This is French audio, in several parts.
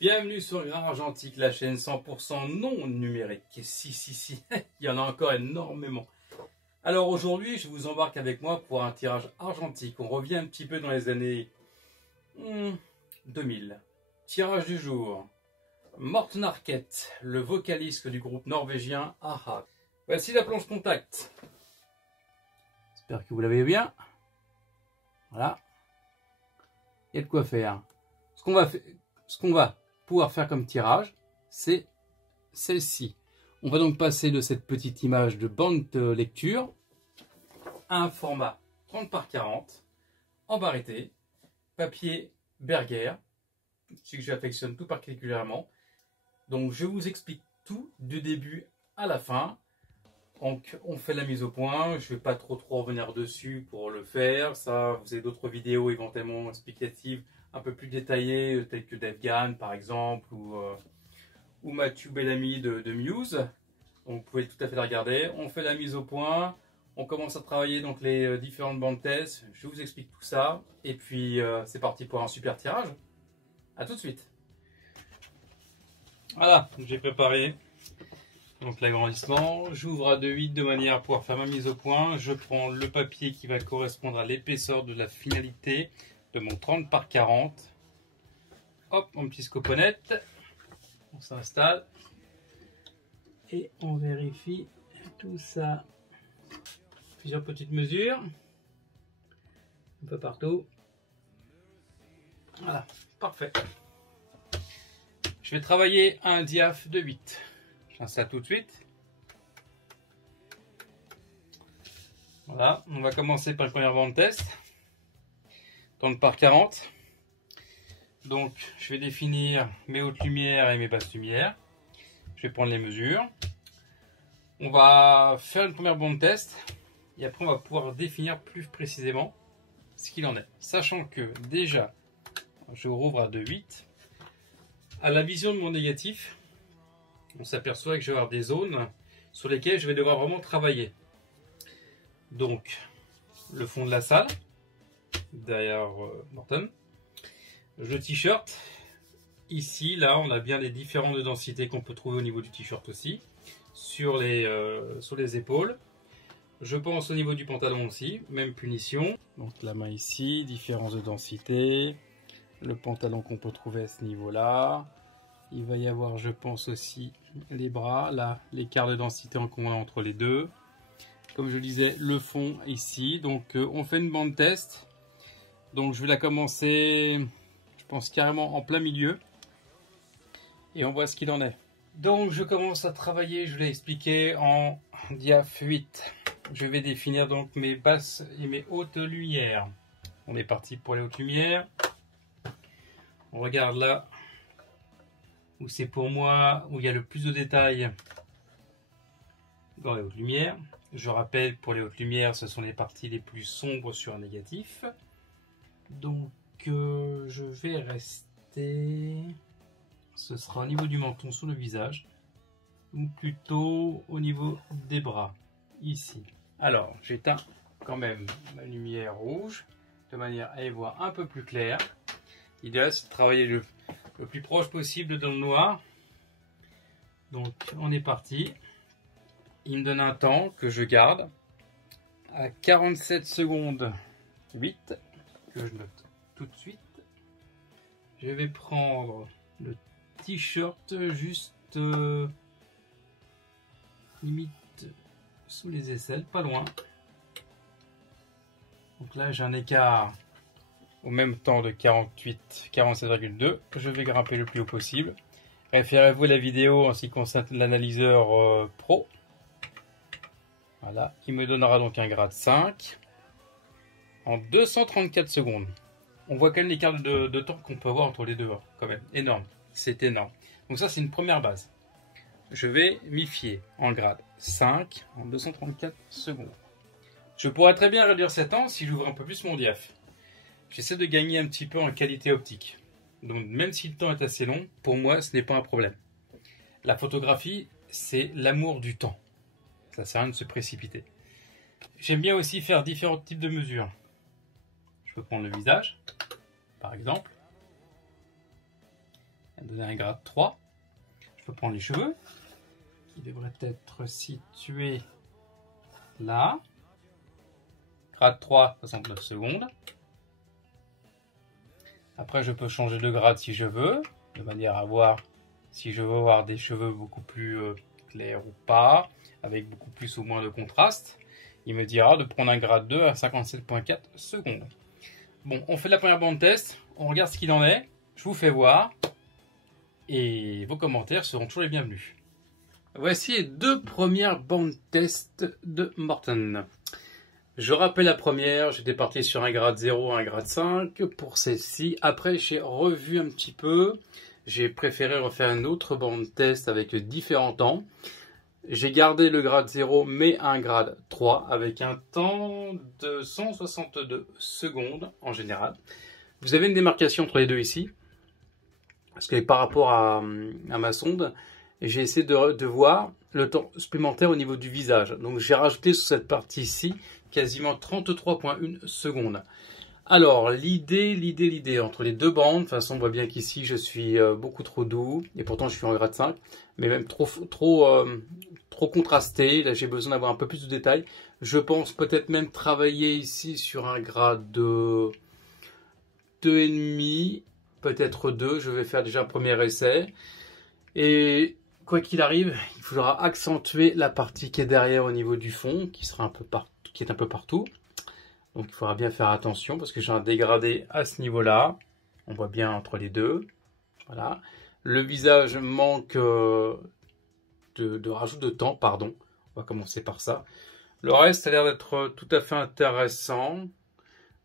Bienvenue sur Grain Argentique, la chaîne 100% non numérique. Si, il y en a encore énormément. Alors aujourd'hui, je vous embarque avec moi pour un tirage argentique. On revient un petit peu dans les années 2000. Tirage du jour. Morten Harket, le vocaliste du groupe norvégien a-ha. Voici la planche contact. J'espère que vous l'avez bien. Voilà. Il y a de quoi faire. Ce qu'on va pouvoir faire comme tirage, c'est celle-ci. On va donc passer de cette petite image de bande de lecture à un format 30 par 40 en barreté, papier Berger, ce que j'affectionne tout particulièrement. Donc je vous explique tout du début à la fin. Donc on fait la mise au point, je ne vais pas trop revenir dessus pour le faire. Ça, vous avez d'autres vidéos éventuellement explicatives un peu plus détaillées, telles que Dave Gann par exemple, ou Mathieu Bellamy de Muse. Donc vous pouvez tout à fait la regarder. On fait la mise au point, on commence à travailler donc les différentes bandes tests. Je vous explique tout ça. Et puis c'est parti pour un super tirage. A tout de suite. Voilà, j'ai préparé donc l'agrandissement. J'ouvre à 2,8 de manière à pouvoir faire ma mise au point. Je prends le papier qui va correspondre à l'épaisseur de la finalité de mon 30 par 40. Hop, mon petit scoponnette. On s'installe et on vérifie tout ça. Plusieurs petites mesures, un peu partout. Voilà, parfait. Je vais travailler un diaph de 8. J'installe tout de suite. Voilà, on va commencer par le premier bande test. 30 par 40. Donc, je vais définir mes hautes lumières et mes basses lumières. Je vais prendre les mesures. On va faire une première bande test. Et après, on va pouvoir définir plus précisément ce qu'il en est. Sachant que déjà, je rouvre à 2,8. À la vision de mon négatif, on s'aperçoit que je vais avoir des zones sur lesquelles je vais devoir vraiment travailler. Donc, le fond de la salle, derrière Morten. Le t-shirt, ici, là, on a bien les différentes densités qu'on peut trouver au niveau du t-shirt aussi. Sur les épaules. Je pense au niveau du pantalon aussi, même punition. Donc la main ici, différence de densité. Le pantalon qu'on peut trouver à ce niveau-là. Il va y avoir, je pense aussi, les bras. Là, l'écart de densité en commun entre les deux. Comme je disais, le fond ici. Donc on fait une bande test. Donc je vais la commencer, je pense carrément en plein milieu. Et on voit ce qu'il en est. Donc je commence à travailler, je l'ai expliqué, en diaph 8. Je vais définir donc mes basses et mes hautes lumières. On est parti pour les hautes lumières. On regarde là où c'est pour moi, où il y a le plus de détails dans les hautes lumières. Je rappelle, pour les hautes lumières, ce sont les parties les plus sombres sur un négatif. Donc je vais rester, ce sera au niveau du menton sur le visage, ou plutôt au niveau des bras, ici. Alors j'éteins quand même ma lumière rouge, de manière à y voir un peu plus clair. L'idéal c'est de travailler le plus proche possible dans le noir. Donc on est parti. Il me donne un temps que je garde à 47 secondes 8, que je note tout de suite. Je vais prendre le t-shirt juste limite sous les aisselles, pas loin. Donc là j'ai un écart au même temps de 47,2. Je vais grimper le plus haut possible. Référez-vous à la vidéo en ce qui concerne l'analyseur pro. Voilà, il me donnera donc un grade 5 en 234 secondes. On voit quand même l'écart de temps qu'on peut avoir entre les deux, quand même, énorme, c'est énorme. Donc ça c'est une première base. Je vais m'y fier en grade 5 en 234 secondes. Je pourrais très bien réduire cet temps si j'ouvre un peu plus mon diaph. J'essaie de gagner un petit peu en qualité optique. Donc même si le temps est assez long, pour moi ce n'est pas un problème. La photographie, c'est l'amour du temps. Ça sert à rien de se précipiter. J'aime bien aussi faire différents types de mesures. Je peux prendre le visage, par exemple. donner un grade 3. Je peux prendre les cheveux, qui devraient être situés là. Grade 3, 69 secondes. Après, je peux changer de grade si je veux, de manière à voir si je veux avoir des cheveux beaucoup plus clairs ou pas, avec beaucoup plus ou moins de contraste. Il me dira de prendre un grade 2 à 57,4 secondes. Bon, on fait la première bande test, on regarde ce qu'il en est, je vous fais voir, et vos commentaires seront toujours les bienvenus. Voici les deux premières bandes test de Morton. Je rappelle la première, j'étais parti sur un grade 0 et un grade 5 pour celle-ci. Après, j'ai revu un petit peu. J'ai préféré refaire une autre bande test avec différents temps. J'ai gardé le grade 0 mais un grade 3 avec un temps de 162 secondes en général. Vous avez une démarcation entre les deux ici. Parce que par rapport à ma sonde, j'ai essayé de voir le temps supplémentaire au niveau du visage. Donc j'ai rajouté sur cette partie-ci quasiment 33,1 secondes. Alors l'idée entre les deux bandes, de toute façon on voit bien qu'ici je suis beaucoup trop doux et pourtant je suis en grade 5, mais même trop contrasté. Là j'ai besoin d'avoir un peu plus de détails. Je pense peut-être même travailler ici sur un grade de 2,5, peut-être 2. Je vais faire déjà un premier essai. Et quoi qu'il arrive, il faudra accentuer la partie qui est derrière au niveau du fond, qui est un peu partout. Donc il faudra bien faire attention parce que j'ai un dégradé à ce niveau-là. On voit bien entre les deux. Voilà. Le visage manque de rajout de temps, pardon. On va commencer par ça. Le reste a l'air d'être tout à fait intéressant.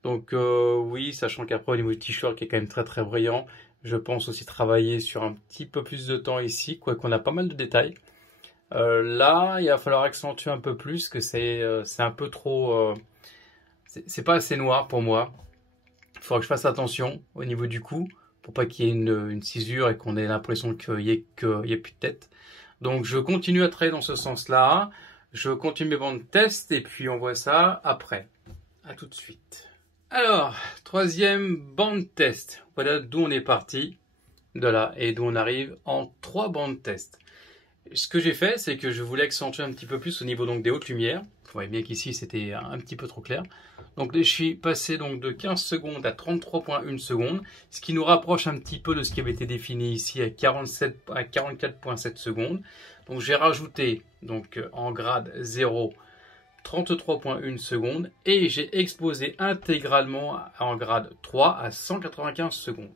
Donc oui, sachant qu'après au niveau du t-shirt qui est quand même très très brillant, je pense aussi travailler sur un petit peu plus de temps ici, quoi qu'on a pas mal de détails. Là, il va falloir accentuer un peu plus, que c'est un peu trop... c'est pas assez noir pour moi. Il faudra que je fasse attention au niveau du cou, pour pas qu'il y ait une cisure et qu'on ait l'impression qu'il y ait plus de tête. Donc je continue à travailler dans ce sens-là. Je continue mes bandes test et puis on voit ça après. À tout de suite. Alors, troisième bande test. Voilà d'où on est parti, de là, et d'où on arrive en 3 bandes test. Ce que j'ai fait, c'est que je voulais accentuer un petit peu plus au niveau donc des hautes lumières. Vous voyez bien qu'ici, c'était un petit peu trop clair. Donc, je suis passé donc de 15 secondes à 33,1 secondes, ce qui nous rapproche un petit peu de ce qui avait été défini ici à 44,7 secondes. Donc, j'ai rajouté donc en grade 0 33,1 secondes et j'ai exposé intégralement en grade 3 à 195 secondes.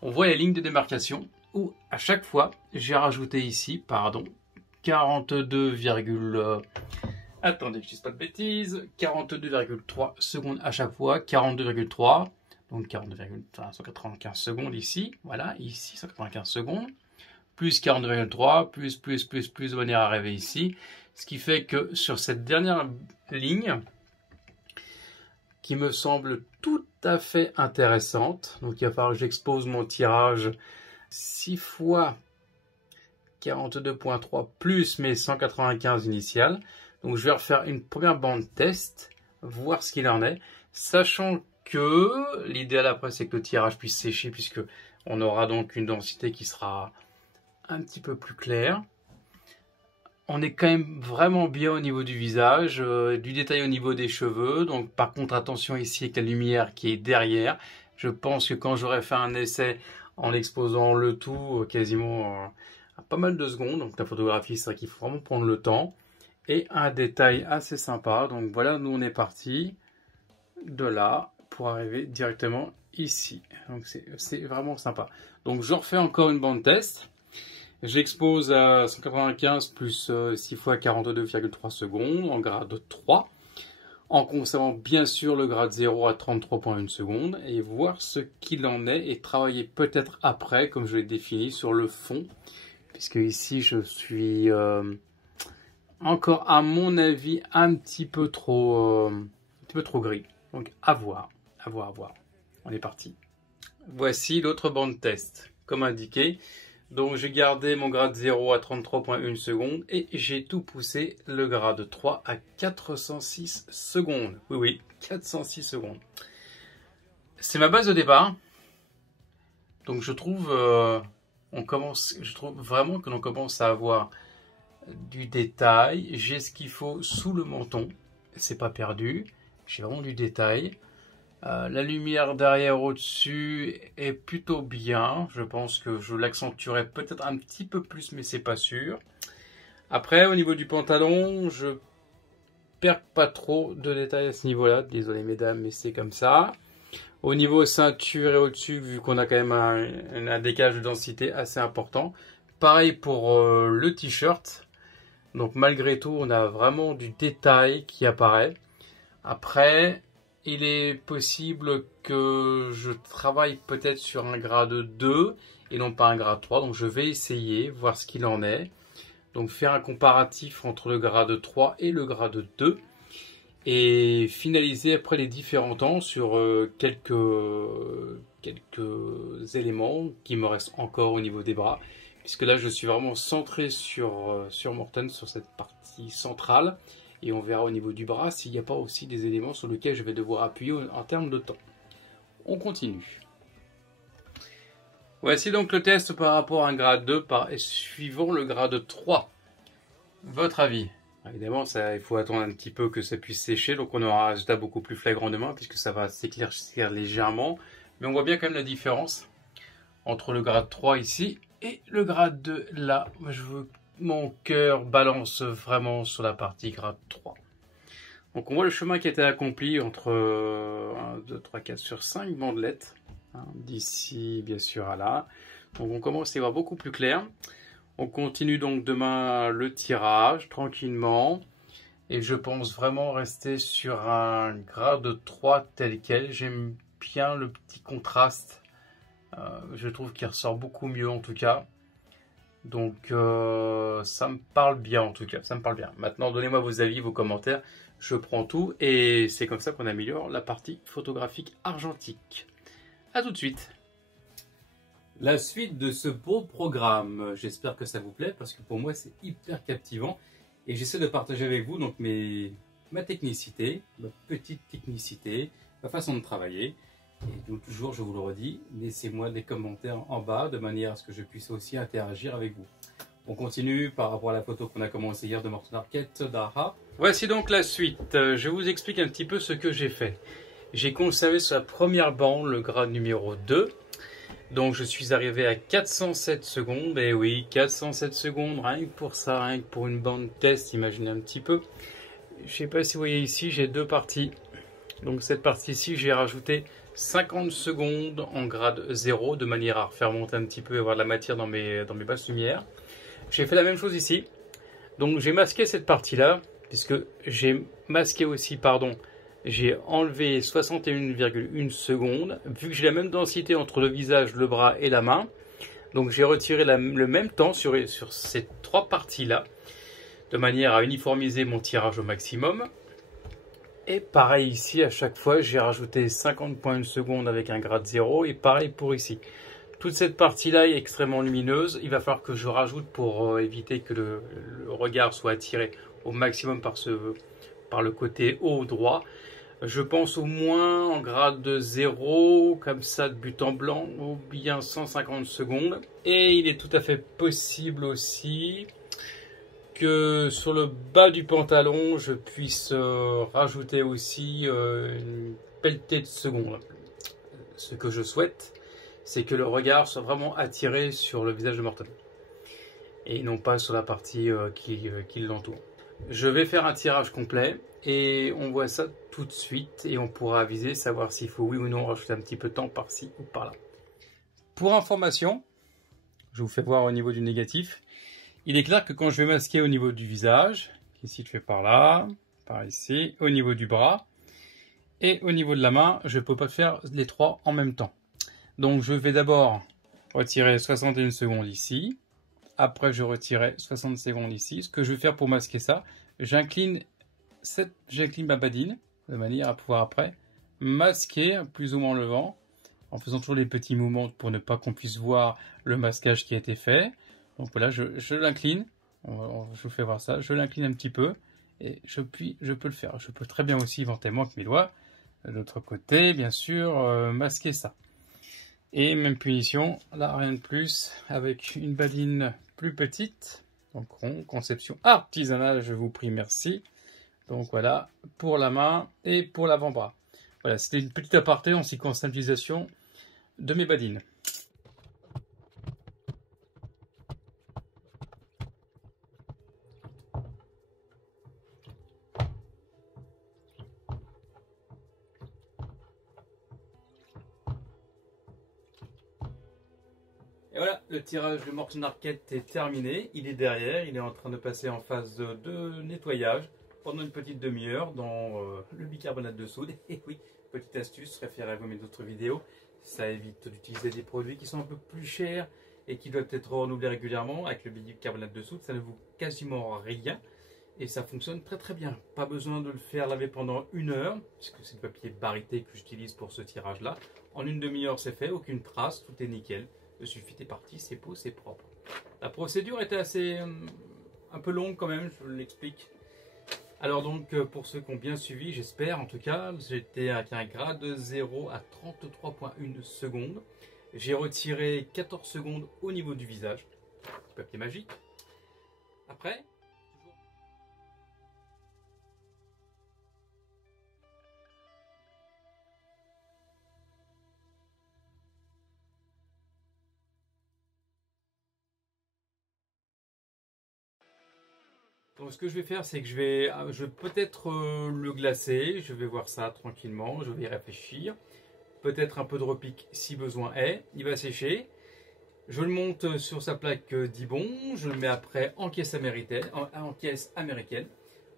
On voit la ligne de démarcation où à chaque fois j'ai rajouté ici, pardon, 42, attendez que je dise pas de bêtises, 42,3 secondes à chaque fois, 42,3, donc 195 secondes ici, voilà, ici 195 secondes, plus 42,3, plus de manière à arriver ici. Ce qui fait que sur cette dernière ligne, qui me semble tout à fait intéressante, donc il va falloir que j'expose mon tirage 6 fois 42,3 plus mes 195 initiales. Donc je vais refaire une première bande test, voir ce qu'il en est, sachant que l'idéal après c'est que le tirage puisse sécher puisque on aura donc une densité qui sera un petit peu plus claire. On est quand même vraiment bien au niveau du visage, du détail au niveau des cheveux. Donc par contre attention ici avec la lumière qui est derrière. Je pense que quand j'aurai fait un essai en exposant le tout quasiment à pas mal de secondes, donc la photographie c'est vrai qu'il faut vraiment prendre le temps. Et un détail assez sympa, donc voilà, nous on est parti de là pour arriver directement ici. Donc c'est vraiment sympa. Donc je refais encore une bande test. J'expose à 195 plus 6 fois 42,3 secondes en grade 3, en conservant bien sûr le grade 0 à 33,1 secondes, et voir ce qu'il en est et travailler peut-être après, comme je l'ai défini, sur le fond, puisque ici je suis encore à mon avis un petit peu trop gris. Donc à voir. On est parti. Voici l'autre bande test, comme indiqué. Donc j'ai gardé mon grade 0 à 33,1 secondes et j'ai tout poussé le grade 3 à 406 secondes. Oui, 406 secondes. C'est ma base de départ. Donc je trouve je trouve vraiment que l'on commence à avoir du détail. J'ai ce qu'il faut sous le menton, c'est pas perdu, j'ai vraiment du détail. La lumière derrière au-dessus est plutôt bien, je pense que je l'accentuerai peut-être un petit peu plus, mais c'est pas sûr. Après, au niveau du pantalon, je perds pas trop de détails à ce niveau-là, désolé mesdames, mais c'est comme ça. Au niveau ceinture et au-dessus, vu qu'on a quand même un décalage de densité assez important. Pareil pour le t-shirt. Donc malgré tout, on a vraiment du détail qui apparaît. Après, il est possible que je travaille peut-être sur un grade 2 et non pas un grade 3. Donc je vais essayer, voir ce qu'il en est. Donc faire un comparatif entre le grade 3 et le grade 2. Et finaliser après les différents temps sur quelques éléments qui me restent encore au niveau des bras. Puisque là, je suis vraiment centré sur Morten, sur cette partie centrale. Et on verra au niveau du bras s'il n'y a pas aussi des éléments sur lesquels je vais devoir appuyer en termes de temps. On continue. Voici donc le test par rapport à un grade 2 suivant le grade 3. Votre avis? Évidemment, il faut attendre un petit peu que ça puisse sécher, donc on aura un résultat beaucoup plus flagrant demain, puisque ça va s'éclaircir légèrement. Mais on voit bien quand même la différence entre le grade 3 ici et le grade 2 là. Moi, mon cœur balance vraiment sur la partie grade 3. Donc on voit le chemin qui a été accompli entre 1, 2, 3, 4 sur 5 bandelettes, hein, d'ici bien sûr à là. Donc on commence à y voir beaucoup plus clair. On continue donc demain le tirage tranquillement et je pense vraiment rester sur un grade 3 tel quel. J'aime bien le petit contraste, je trouve qu'il ressort beaucoup mieux en tout cas. Donc ça me parle bien en tout cas, ça me parle bien. Maintenant donnez-moi vos avis, vos commentaires, je prends tout et c'est comme ça qu'on améliore la partie photographique argentique. A tout de suite. La suite de ce beau programme, j'espère que ça vous plaît parce que pour moi c'est hyper captivant et j'essaie de partager avec vous donc ma technicité, ma petite technicité, ma façon de travailler. Et donc toujours je vous le redis, laissez-moi des commentaires en bas de manière à ce que je puisse aussi interagir avec vous. On continue par rapport à la photo qu'on a commencé hier de Morten Arquette d'Aha. Voici donc la suite, je vous explique un petit peu ce que j'ai fait. J'ai conservé sur la première bande le grade numéro 2. Donc je suis arrivé à 407 secondes, et oui, 407 secondes, rien que pour ça, rien que pour une bande test, imaginez un petit peu. Je ne sais pas si vous voyez ici, j'ai deux parties. Donc cette partie-ci, j'ai rajouté 50 secondes en grade 0, de manière à refaire monter un petit peu et avoir de la matière dans mes basses lumières. J'ai fait la même chose ici. Donc j'ai masqué cette partie-là, puisque j'ai masqué aussi, j'ai enlevé 61,1 secondes, vu que j'ai la même densité entre le visage, le bras et la main. Donc j'ai retiré le même temps sur ces trois parties-là, de manière à uniformiser mon tirage au maximum. Et pareil ici, à chaque fois, j'ai rajouté 50 points de seconde avec un grade 0, et pareil pour ici. Toute cette partie-là est extrêmement lumineuse, il va falloir que je rajoute pour éviter que le regard soit attiré au maximum par le côté haut droit. Je pense au moins en grade de 0, comme ça de but en blanc, ou bien 150 secondes. Et il est tout à fait possible aussi que sur le bas du pantalon, je puisse rajouter aussi une pelletée de secondes. Ce que je souhaite, c'est que le regard soit vraiment attiré sur le visage de Morten, et non pas sur la partie qui l'entoure. Je vais faire un tirage complet et on voit ça tout de suite et on pourra aviser, savoir s'il faut oui ou non rajouter un petit peu de temps par-ci ou par-là. Pour information, je vous fais voir au niveau du négatif. Il est clair que quand je vais masquer au niveau du visage, ici je fais par là, par ici, au niveau du bras et au niveau de la main, je ne peux pas faire les trois en même temps. Donc je vais d'abord retirer 61 secondes ici. Après, je retirerai 60 secondes ici. Ce que je vais faire pour masquer ça, j'incline ma badine de manière à pouvoir après masquer plus ou moins le vent en faisant toujours les petits mouvements pour ne pas qu'on puisse voir le masquage qui a été fait. Donc voilà, je l'incline. Je vous fais voir ça. Je l'incline un petit peu et je peux le faire. Je peux très bien aussi éventuellement avec mes doigts de l'autre côté, bien sûr, masquer ça. Et même punition, là rien de plus, avec une badine plus petite. Donc rond, conception artisanale, je vous prie, merci. Donc voilà, pour la main et pour l'avant-bras. Voilà, c'était une petite aparté en ce qui concerne l'utilisation de mes badines. Et voilà, le tirage de Morton Arquette est terminé. Il est derrière, il est en train de passer en phase de nettoyage pendant une petite demi-heure dans le bicarbonate de soude. Et oui, petite astuce, référez-vous à mes autres vidéos. Ça évite d'utiliser des produits qui sont un peu plus chers et qui doivent être renouvelés régulièrement. Avec le bicarbonate de soude, ça ne vous coûte quasiment rien. Et ça fonctionne très très bien. Pas besoin de le faire laver pendant 1 heure, puisque c'est le papier barité que j'utilise pour ce tirage-là. En une demi-heure, c'est fait, aucune trace, tout est nickel. Il suffit, c'est parti, c'est beau, c'est propre. La procédure était assez un peu longue quand même, je l'explique. Alors donc, pour ceux qui ont bien suivi, j'espère en tout cas, j'étais avec un grade 0 à 33,1 secondes. J'ai retiré 14 secondes au niveau du visage. Papier magique. Après, donc ce que je vais faire, c'est que je vais peut-être le glacer, je vais voir ça tranquillement, je vais y réfléchir. Peut-être un peu de repique si besoin est, il va sécher. Je le monte sur sa plaque Dibond, je le mets après en caisse américaine.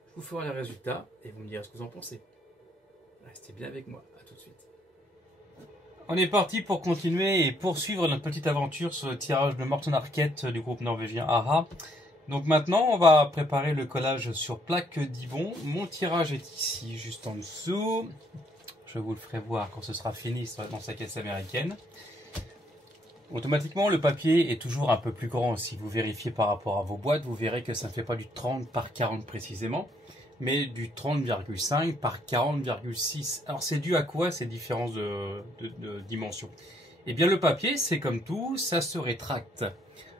Je vous ferai les résultats et vous me direz ce que vous en pensez. Restez bien avec moi, à tout de suite. On est parti pour continuer et poursuivre notre petite aventure sur le tirage de Morton Arquette du groupe norvégien AHA. Donc maintenant, on va préparer le collage sur plaque Dibond. Mon tirage est ici, juste en dessous. Je vous le ferai voir quand ce sera fini dans sa caisse américaine. Automatiquement, le papier est toujours un peu plus grand. Si vous vérifiez par rapport à vos boîtes, vous verrez que ça ne fait pas du 30 par 40 précisément, mais du 30,5 par 40,6. Alors c'est dû à quoi ces différences de dimension? Eh bien le papier, c'est comme tout, ça se rétracte.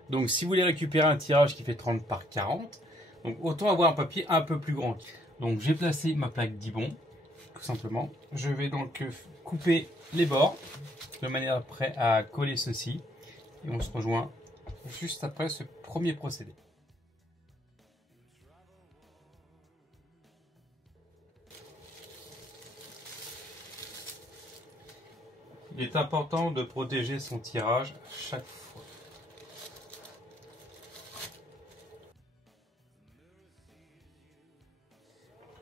Donc si vous voulez récupérer un tirage qui fait 30 par 40, donc autant avoir un papier un peu plus grand. Donc j'ai placé ma plaque Dibond, tout simplement. Je vais donc couper les bords de manière après à coller ceci. Et on se rejoint juste après ce premier procédé. Il est important de protéger son tirage à chaque fois.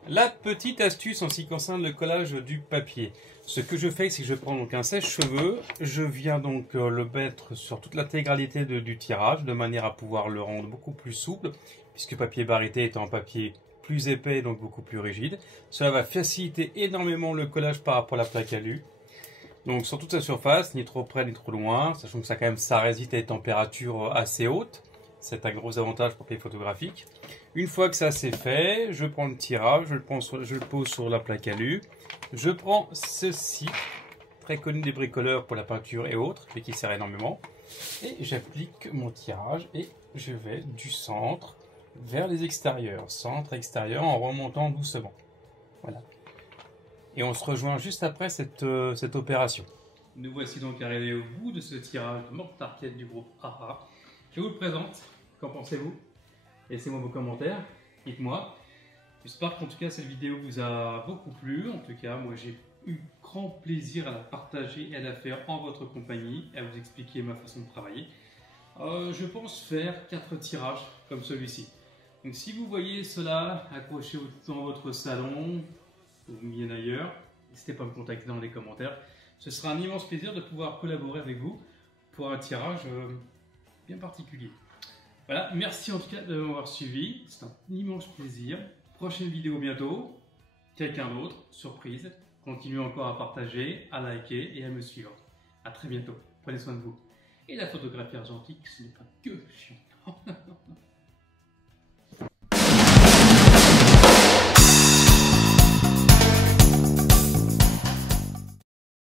La petite astuce en ce qui concerne le collage du papier. Ce que je fais, c'est que je prends donc un sèche-cheveux, je viens donc le mettre sur toute l'intégralité du tirage, de manière à pouvoir le rendre beaucoup plus souple, puisque le papier barité étant un papier plus épais, donc beaucoup plus rigide. Cela va faciliter énormément le collage par rapport à la plaque alu. Donc sur toute sa surface, ni trop près ni trop loin, sachant que ça résiste à des températures assez hautes. C'est un gros avantage pour les photographiques. Une fois que ça c'est fait, je prends le tirage, je le pose sur la plaque alu. Je prends ceci, très connu des bricoleurs pour la peinture et autres, mais qui sert énormément. Et j'applique mon tirage et je vais du centre vers les extérieurs. Centre, extérieur, en remontant doucement. Voilà. Et on se rejoint juste après cette opération. Nous voici donc arrivés au bout de ce tirage de Morton Arquette du groupe AHA. Je vous le présente. Qu'en pensez-vous? Laissez-moi vos commentaires, dites-moi. J'espère qu'en tout cas cette vidéo vous a beaucoup plu. En tout cas, moi j'ai eu grand plaisir à la partager et à la faire en votre compagnie, et à vous expliquer ma façon de travailler. Je pense faire 4 tirages comme celui-ci. Donc si vous voyez cela accroché dans votre salon ou bien ailleurs, n'hésitez pas à me contacter dans les commentaires. Ce sera un immense plaisir de pouvoir collaborer avec vous pour un tirage bien particulier. Voilà, merci en tout cas de m'avoir suivi, c'est un immense plaisir. Prochaine vidéo bientôt, quelqu'un d'autre, surprise. Continuez encore à partager, à liker et à me suivre. A très bientôt, prenez soin de vous. Et la photographie argentique, ce n'est pas que chiant.